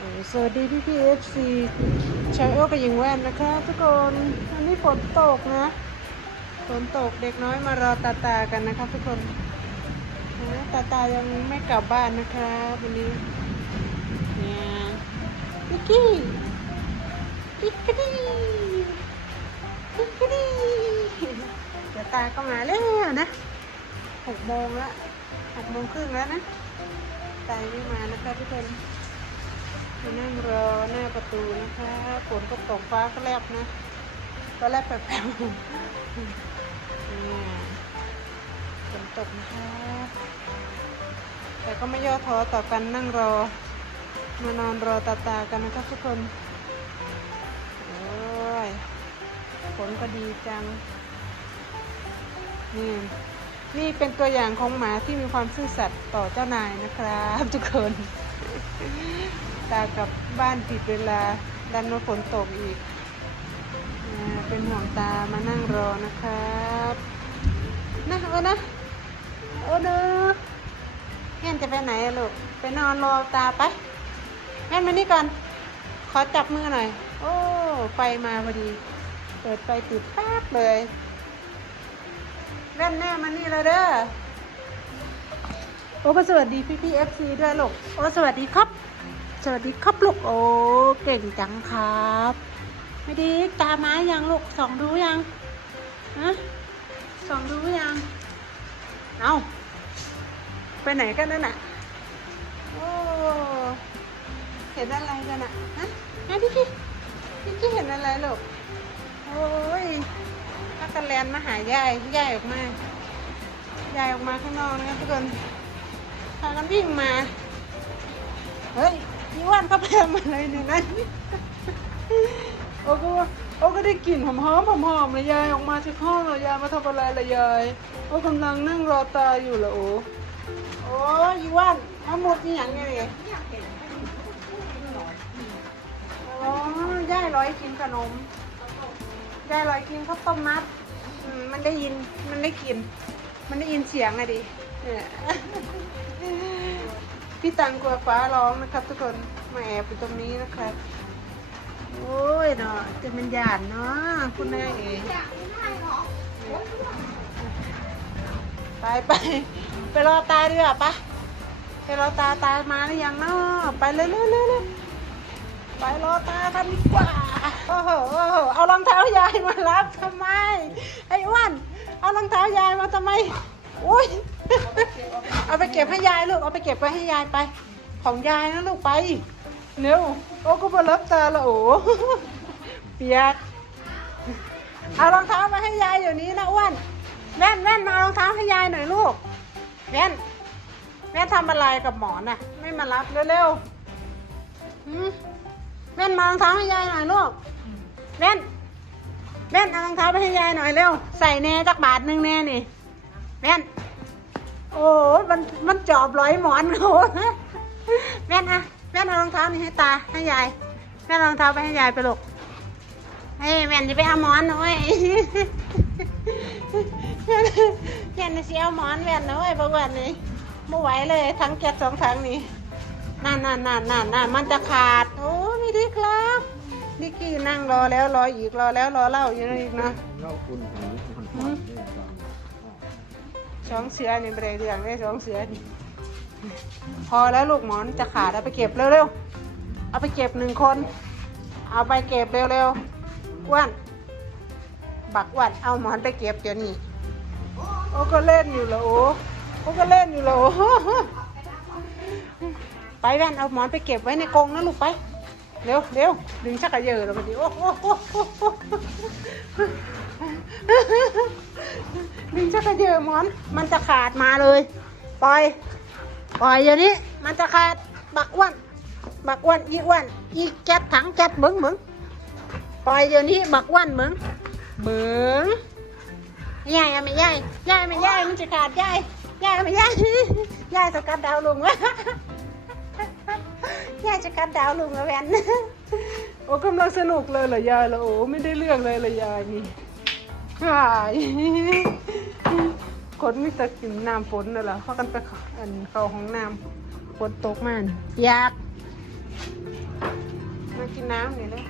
โอ้สวัสดีพี่พีเอฟซีชายโอกับหญิงแว่นนะคะทุกคนอันนี้ฝนตกนะฝนตกเด็กน้อยมารอตาตากันนะคะทุกคนตาตายังไม่กลับบ้านนะคะวันนี้เนี่ยพิกกี้พิกกี้พิกกี้ตาตาก็มาแล้วนะหกโมงแล้วหกโมงครึ่งแล้วนะตายไม่มานะคะทุกคน มานั่งรอหน้าประตูนะคะฝนก็ตกฟ้าก็แลบนะ ก็แลบแป๊บๆฝนตกนะคะแต่ก็ไม่ย่อท้อต่อกันนั่งรอ มานอนรอตาตากันนะครับทุกคนโอ้ยฝนก็ดีจังนี่นี่เป็นตัวอย่างของหมาที่มีความซื่อสัตย์ต่อเจ้านายนะครับทุกคน ตากลับบ้านผิดเวลาดันมาฝนตกอีกอเป็นห่วงตามานั่งรอนะครับนะโอ้นะโอ้เด้อแม่นจะไปไหนลูกไปนอนรอตาไปแม่นมานี่ก่อน ขอจับมือหน่อย โอ้ไฟมาพอดี เปิดไฟติดแป๊บเลยแว่นแม่มานี่แล้วเด้อโอ้สวัสดีพี่พี่เอฟซีด้วยลูกโอ้สวัสดีครับ สวัสดีครับลูกโอ้เก่งจังครับไม่ดีตาม้ายังลูกสองรู้ยังฮะสองรู้ยังเอาไปไหนกันนั่นน่ะโอ้เห็นอะไรกันน่ะฮะฮะพี่พี่พี่พี่เห็นอะไรลูกโอ้ยถ้ากันแลนมาหายายยายออกมายายออกมาข้างนอกนะทุกคนพากันวิ่งมาเฮ้ย พี่ว่านเขาแพงมอะไรในนั้นโอ้ก็ว่าโอ้ก็ได้กลิ่นหอมหอมหอมหอมเลยยายออกมาจากห้องเลยยายมาทำอะไรละยายโอ้กำลังนั่งรอตาอยู่เหรอโอ้โอ้ยว่านเอาหมดนี่อย่างไงเนี่ยโอ้ยายร้อยกินขนมยายร้อยกินข้าวต้มมัดมันได้ยินมันได้กลิ่นมันได้ยินเสียงอะดิ พี่ตังกลัวฟ้าร้องนะครับ ทุกคนมาแอบอยู่ตรงนี้นะครับ โอ้ยเนาะจะเป็นหยาดเนาะคุณนายเองไปไปไปรอตาดีกว่าปะไปรอตาตามาหรือยังเนาะไปเลยเลยเลยเลยไปรอตากันดีกว่าโอ้โหโอ้โหเอารองเท้ายายมารับทำไม ไอ้อ้วนเอารองเท้ายายมาทำไม อุ้ย เอาไปเก็บให้ยายลูก เอาไปเก็บไว้ให้ยายไป ของยายนะลูกไป เร็ว โอ้ก็มารับตาละโอ้เปียก เอารองเท้ามาให้ยายอยู่นี้นะอ้วนแว่นแว่นมารองเท้าให้ยายหน่อยลูกแว่นแว่ทำอะไรกับหมอน่ะ ไม่มารับเร็วๆหืมแว่นมารองเท้าให้ยายหน่อยลูกแว่นแว่นเอารองเท้าไปให้ยายหน่อยเร็ว ใส่แน่จักบาทหนึ่งแน่นี่แว่น โอ้ยมันมันจอบร้อยหมอนเขาแม่นอะแม่นเอารองเท้านี่ให้ตาให้ยายแม่นเอารองเท้าไปให้ยายไปลูกเฮ้ยแม่นจะไปเอาหมอนหน่อยแม่นแม่นจะเอาหมอนแม่นหน่อยประวันนี้ไม่ไหวเลยทั้งแก๊สสองถังนี่นั่นนั่นนั่นนั่นนั่นมันจะขาดโอ้ไม่ดีครับนิกกี้นั่งรอแล้วรออีกรอแล้วรอเล่าอยู่อีกนะเล่าคุณหูมันฟังได้ ฟังสองเสือนี่ไม่ได้เรื่องได้สองเสือนี่พอแล้วลูกหมอนจะขาดเอาไปเก็บเร็วๆ เอาไปเก็บหนึ่งคน เอาไปเก็บเร็วๆอ้วนบักอ้วนเอาหมอนไปเก็บเดี๋ยวนี้โอ้ก็เล่นอยู่เหรอโอ้โอ้ก็เล่นอยู่เหรอโอ้ไปแว่นเอาหมอนไปเก็บไว้ในกรงนะลูกไป เร็วเร็วดึงชักกระเยอะแล้วมันดิโอ้โหดึงชักกระเยอะมอน มันจะขาดมาเลย ปล่อย ปล่อยอย่างนี้ มันจะขาด บักอ้วนบักอ้วนอีอ้วนอีแก๊สถังแก๊สเบิ้งเบิ้งปล่อยอย่างนี้บักอ้วนเบิ้งเบิ้งยายไม่ยายยายไม่ยายมันจะขาดยายยายไม่ยายยายจะกัดดาวลงวะ ยายจะกัดดาวลุงแล้วแวนโอ้กำลังสนุกเลยเหรอยายละโอ้ไม่ได้เรื่องเลยเหรอยายนี่หายคนมิตรกินน้ำฝนน่ะเหรอเขากันไปเข้าอันเข้าห้องน้ำฝนตกมานี่อยากกินน้ำหน่อยเลย